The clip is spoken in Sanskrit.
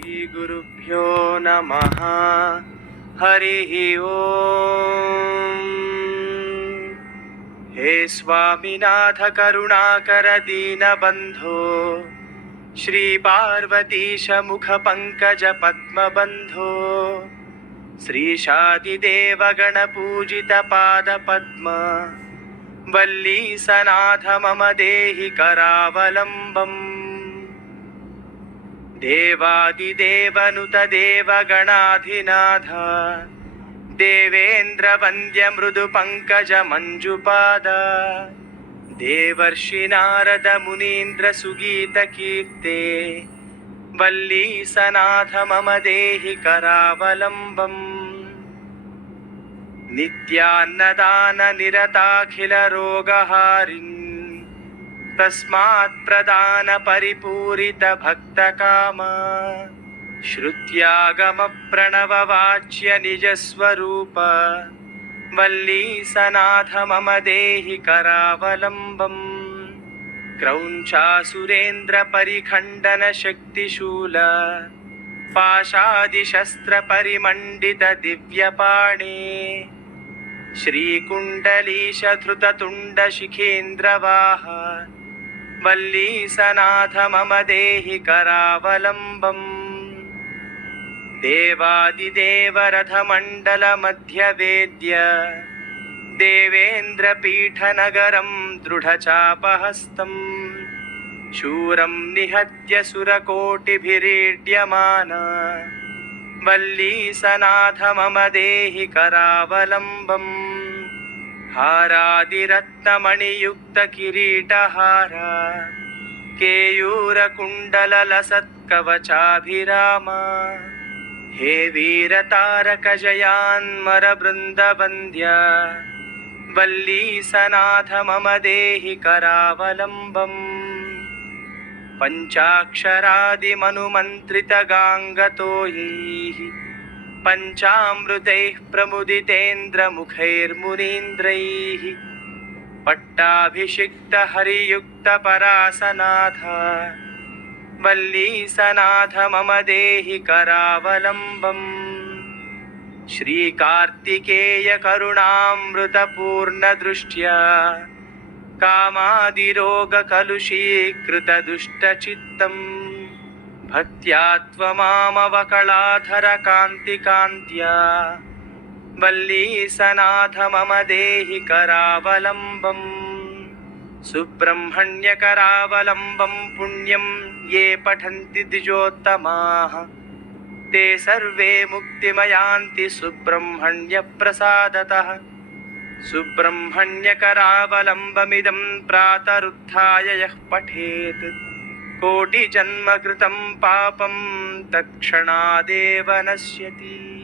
श्रीगुरुभ्यो नमः। हरिः ॐ हे स्वामिनाथ करुणाकर दीनबन्धो श्रीपार्वतीशमुखपङ्कजपद्मबन्धो श्रीशादिदेवगणपूजितपादपद्म वल्लीसनाथ मम देहि करावलम्बम् देवादिदेवनुत देवगणाधिनाथ देवेन्द्रवन्द्यमृदुपङ्कजमञ्जुपाद। देवर्षिनारदमुनीन्द्रसुगीतकीर्ते वल्लीसनाथ मम देहि करावलम्बम् नित्यान्नदाननिरताखिलरोगहारिन् तस्मात् प्रदानपरिपूरितभक्तकाम। श्रुत्यागमप्रणववाच्य निजस्वरूप वल्लीसनाथ मम देहि करावलम्बम् क्रौञ्चासुरेन्द्रपरिखण्डनशक्तिशूल। पाशादिशस्त्रपरिमण्डितदिव्यपाणे। श्रीकुण्डलीशधृततुण्डशिखीन्द्रवाह वल्लीसनाथ मम देहि करावलम्बम् देवादिदेवरथमण्डलमध्यवेद्य देवेन्द्रपीठनगरं दृढचापहस्तम्। शूरं निहत्य सुरकोटिभिरीड्यमान वल्लीसनाथ मम देहि करावलम्बम् हारादिरत्नमणियुक्तकिरीटहार केयूरकुण्डललसत्कवचाभिराम। हे वीरतारकजयान्मरबृन्दवन्द्य वल्लीसनाथ मम देहि करावलम्बम् पञ्चाक्षरादिमनुमन्त्रितगाङ्गतोयैः पञ्चामृतैः प्रमुदितेन्द्रमुखैर्मुनीन्द्रैः पट्टाभिषिक्तहरियुक्तपरासनाथ वल्लीसनाथ मम देहि करावलम्बम् श्रीकार्तिकेयकरुणामृतपूर्णदृष्ट्या कामादिरोगकलुषीकृतदुष्टचित्तम् भक्त्या त्वमामवकलाधरकान्तिकान्त्या वल्लीसनाथ मम देहि करावलम्बम्। सुब्रह्मण्यकरावलम्बं पुण्यं ये पठन्ति द्विजोत्तमाः। ते सर्वे मुक्तिमयान्ति सुब्रह्मण्यप्रसादतः। सुब्रह्मण्यकरावलम्बमिदं प्रातरुत्थाय यः पठेत् कोटिजन्मकृतं पापं तत्क्षणादेव नश्यति